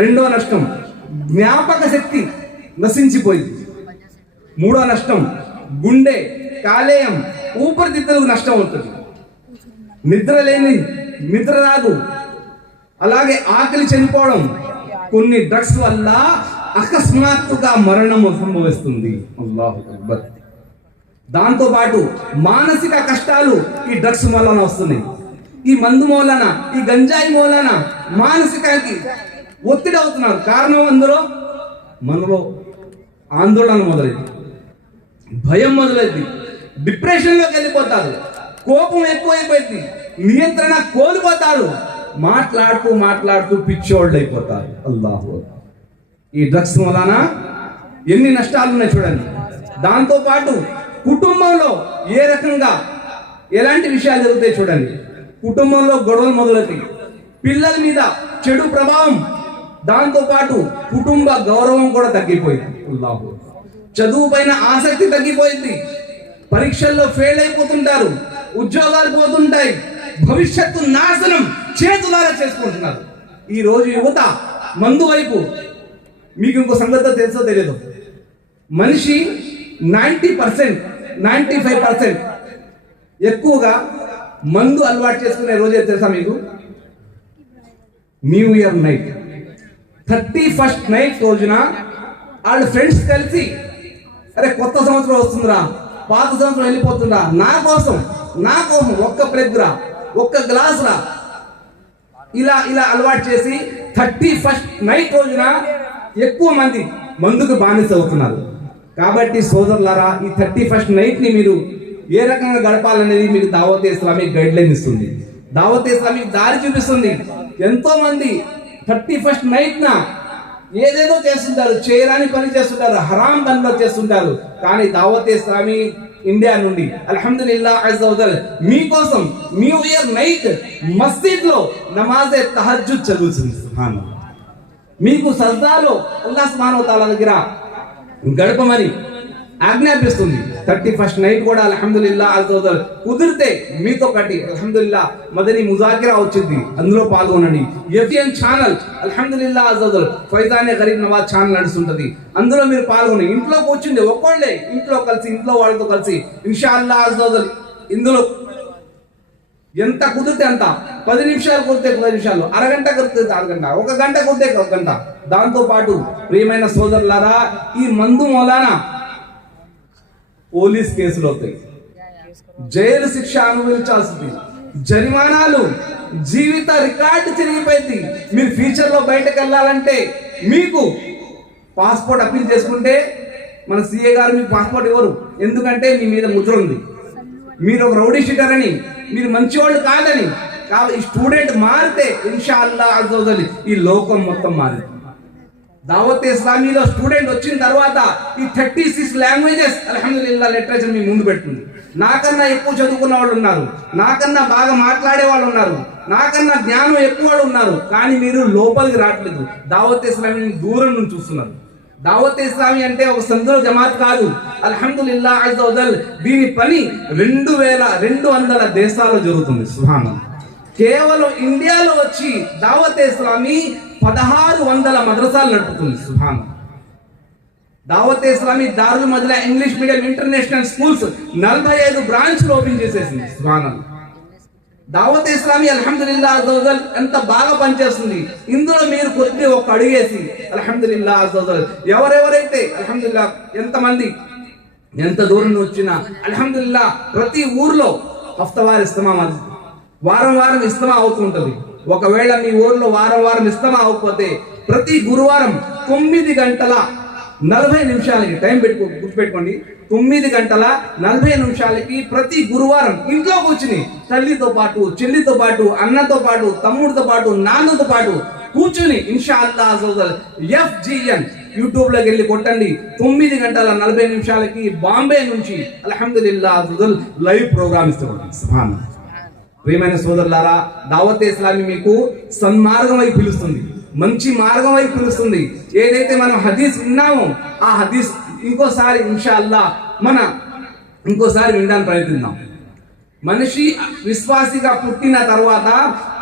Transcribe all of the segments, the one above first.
రెండో నష్టం జ్ఞాపక శక్తి నశించిపోయింది. మూడో నష్టం గుండె, కాలేయం, ఊపిరితిత్తులకు నష్టం అవుతుంది. నిద్ర రాదు. అలాగే ఆకలి చనిపోవడం. కొన్ని డ్రగ్స్ వల్ల అకస్మాత్తుగా మరణం సంభవిస్తుంది. అల్లాహు అక్బర్. దాంతో పాటు మానసిక కష్టాలు ఈ డ్రగ్స్ మూలన వస్తున్నాయి. ఈ మందు మూలన, ఈ గంజాయి మూలన మానసికానికి ఒత్తిడి అవుతున్నారు. కారణం అందులో మనలో ఆందోళన మొదలైంది, భయం మొదలైంది, డిప్రెషన్లోకి వెళ్ళిపోతారు, కోపం ఎక్కువైపోయింది, నియంత్రణ కోల్పోతారు, మాట్లాడుతూ పిచ్చోళ్ళు అయిపోతారు. అల్లాహు. ఈ డ్రగ్స్ వలన ఎన్ని నష్టాలు ఉన్నాయి చూడండి. దాంతో పాటు కుటుంబంలో ఏ రకంగా ఎలాంటి విషయాలు జరుగుతాయి చూడండి. కుటుంబంలో గొడవలు మొదలవుతాయి, పిల్లల మీద చెడు ప్రభావం, దాంతో పాటు కుటుంబ గౌరవం కూడా తగ్గిపోయింది. అల్లాహు. చదువు పైన ఆసక్తి తగ్గిపోయింది, పరీక్షల్లో ఫెయిల్ అయిపోతుంటారు, ఉద్యోగాలు పోతుంటాయి, భవిష్యత్తు నాశనం చేతులారా చేసుకుంటున్నారు. ఈ రోజు యువత మందు వైపు. మీకు ఇంకో సంగతి తెలుసో తెలియదు, మనిషి 90%, 95% ఎక్కువగా మందు అలవాటు చేసుకునే రోజే తెలుసా మీకు? New year night, 31st night రోజున వాళ్ళ ఫ్రెండ్స్ కలిసి, అరే కొత్త సంవత్సరం వస్తుందిరా, పాత సంవత్సరం వెళ్ళిపోతుందా, నా కోసం ఒక్క ప్లెగ్రా, ఒక్క గ్లాస్ రా, ఇలా అలవాటు చేసి 31st నైట్ రోజున ఎక్కువ మంది మందుకు బానిస అవుతున్నారు. కాబట్టి సోదరులారా, ఈ 31st నైట్ ని మీరు ఏ రకంగా గడపాలనేది మీకు దావత్ ఇస్లామిక్ గైడ్ లైన్ ఇస్తుంది. దావత్ ఇస్లామిక్ దారి చూపిస్తుంది. ఎంతో మంది 31st నైట్ న ఏదేదో చేస్తుంటారు, చేయరాని పని చేస్తుంటారు, హరాం పనిలో చేస్తుంటారు. కానీ దావత్ ఇస్లామీ ఇండియా నుండి అల్హమ్దులిల్లాహ్ అజ్జ వజల్ మీకోసం న్యూ ఇయర్ నైట్ మస్జిద్ లో నమాజే తహజ్జుద్ చదువుతుంది. సుబ్హానల్లాహ్. మీకు సజ్దాలో అల్లాహ్ సుబ్హానహు వ తఆలా దగ్గర గడపమని ఆజ్ఞాపిస్తుంది. 31st నైట్ కూడా అల్హమ్దులిల్లాహ్ అజ్జ వజల్ కుదిరితే మీతో కట్టి అల్హమ్దులిల్లాహ్ మదనీ ముజాకిరా వచ్చింది, అందులో పాల్గొనండి. ఎఫ్ఎన్ ఛానల్ అల్హమ్దులిల్లాహ్ అజ్జ వజల్ ఫైజానే గరీబ్ నవాజ్ ఛానల్ నడుస్తుంటది, అందులో మీరు పాల్గొని ఇంట్లో కూర్చుండి ఒక్కోళ్ళే ఇంట్లో వాళ్ళతో కలిసి ఇన్షాఅల్లాహ్ అజ్జ వజల్ ఇందులో ఎంత కుదిరితే అంత, 10 నిమిషాలు కుదిరితే 10 నిమిషాలు, అరగంట కుదిరితే అరగంట, 1 గంట కుదిరితే 1 గంట. దాంతో పాటు ప్రియమైన సోదరులారా, ఈ మందు మూలాన పోలీస్ కేసులు అవుతాయి, జైలు శిక్ష అనుభవించాల్సింది, జరిమానాలు, జీవిత రికార్డు చిరిగిపోయింది. మీరు ఫ్యూచర్ లో బయటకు వెళ్ళాలంటే మీకు పాస్పోర్ట్ అప్పీల్ చేసుకుంటే మన సీఏ గారు మీకు పాస్పోర్ట్ ఇవ్వరు. ఎందుకంటే మీ మీద ముద్ర ఉంది, మీరు ఒక రౌడీ షీటర్ అని, మీరు మంచివాళ్ళు కాదని. కాబట్టి స్టూడెంట్ మారితే ఇన్షాఅల్లాహ్ అజ్జ వజల్ ఈ లోకం మొత్తం మారింది. దావత్ ఇస్లామీలో స్టూడెంట్ వచ్చిన తర్వాత ఈ 36 లాంగ్వేజెస్ అల్హమ్దులిల్లాహ్ లిటరేచర్ మీ ముందు పెడుతుంది. నాకన్నా ఎక్కువ చదువుకున్న వాళ్ళు ఉన్నారు, నాకన్నా బాగా మాట్లాడే వాళ్ళు ఉన్నారు, నాకన్నా జ్ఞానం ఎక్కువ వాళ్ళు ఉన్నారు. కానీ మీరు లోపలికి రావట్లేదు, దావత్ ఇస్లామీని దూరం నుంచి చూస్తున్నారు. దావత్ ఇస్లామీ అంటే ఒక సందుల జమాత్ కాదు. అల్హమ్దులిల్లాహ్ అజ్జ వజల్ దీని పని 2200 దేశాల్లో జరుగుతుంది. సుబ్హానల్లాహ్. కేవలం ఇండియాలో వచ్చి దావత్ ఇస్లామీ 1600 మద్రసాలు నడుపుతుంది. సుబ్హానల్లాహ్. దావత్ ఇస్లామీ దారుల్ మద్లా ఇంగ్లీష్ మీడియం ఇంటర్నేషనల్ స్కూల్స్ 45 బ్రాంచ్లు ఓపెన్ చేసేసింది. సుబ్హానల్లాహ్. దావత్ ఇస్లామీ అల్హమ్దులిల్లాహ్ అజ్జ వజల్ ఎంత బాగా పనిచేస్తుంది. ఇందులో మీరు కొద్ది ఒక అడిగేసి అల్హమ్దులిల్లాహ్ అజ్జ వజల్ ఎవరెవరైతే అల్హమ్దులిల్లాహ్ ఎంతమంది ఎంత దూరం వచ్చినా అల్హమ్దులిల్లాహ్ ప్రతి ఊర్లో హఫ్తావార్ ఇస్తమా, వారం ఇస్తమా అవుతుంటది. ఒకవేళ మీ ఊర్లో వారం ఇస్తమా అవ్వకపోతే ప్రతి గురువారం 9:40 టైం గుర్తుపెట్టుకోండి, 9:40 ప్రతి గురువారం ఇంట్లో కూర్చుని తల్లితో పాటు, చెల్లితో పాటు, అన్నతో పాటు, తమ్ముడితో పాటు, నాన్నతో పాటు కూర్చుని ఇన్షాఅల్లాహ్ అజ్జ వజల్ FGN యూట్యూబ్ లోకి వెళ్ళి కొట్టండి. 9:40 బాంబే నుంచి అల్హమ్దులిల్లాహ్ అజ్జ వజల్ లైవ్ ప్రోగ్రామ్ ఇస్తున్నాడు. సుబ్హానల్లాహ్. ప్రియమైన సోదరులారా, దావత్ ఇస్లామీ మీకు సన్మార్గం వైపు పిలుస్తుంది, మంచి మార్గం వైపు పిలుస్తుంది. ఏదైతే మనం హదీస్ విన్నామో ఆ హదీస్ ఇంకోసారి ఇన్షాఅల్లాహ్ ఇంకోసారి వినడానికి ప్రయత్నిద్దాం. మనిషి విశ్వాసిగా పుట్టిన తర్వాత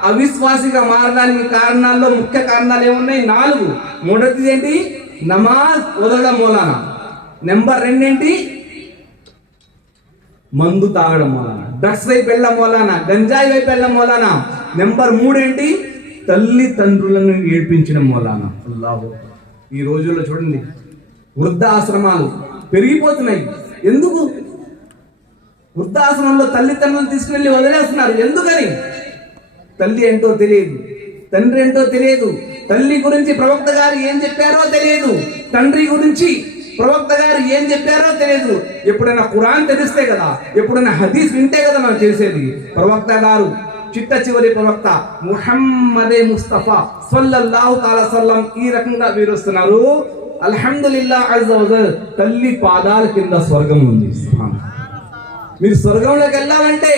అవిశ్వాసిగా మారడానికి కారణాల్లో ముఖ్య కారణాలు ఏమున్నాయి? 4. మొదటిది ఏంటి? నమాజ్ వదలడం మూలాన. నెంబర్ 2 ఏంటి? మందు తాగడం మూలాన, డ్రగ్స్ వైపు వెళ్ళడం మూలాన, గంజాయి వైపు వెళ్ళడం మూలాన. నెంబర్ 3 ఏంటి? తల్లిదండ్రులను ఏడ్పించడం మూలాన. అల్లాహు. ఈ రోజుల్లో చూడండి, వృద్ధాశ్రమాలు పెరిగిపోతున్నాయి. ఎందుకు? వృద్ధాశ్రమంలో తల్లిదండ్రులు తీసుకువెళ్ళి వదిలేస్తున్నారు. ఎందుకని? తల్లి ఏంటో తెలియదు, తండ్రి ఏంటో తెలియదు, తల్లి గురించి ప్రవక్త గారు ఏం చెప్పారో తెలియదు, తండ్రి గురించి ప్రవక్త గారు ఏం చెప్పారో తెలియదు. ఎప్పుడైనా ఖురాన్ తెలిస్తే కదా, ఎప్పుడైనా హదీస్ వింటే కదా మనం చేసేది. ప్రవక్త గారు చిట్ట చివరి ప్రవక్త ముహమ్మదే ముస్తఫా సల్లల్లాహు తఆలా సల్లం ఈ రకంగా వీరుస్తున్నారు. అల్హమ్దులిల్లాహ్ అజ్జ వజల్, తల్లి పాదాల కింద స్వర్గం ఉంది. మీరు స్వర్గంలోకి వెళ్ళాలంటే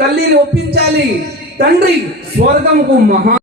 తల్లిని ఒప్పించాలి. తండ్రి స్వర్గంకు మహా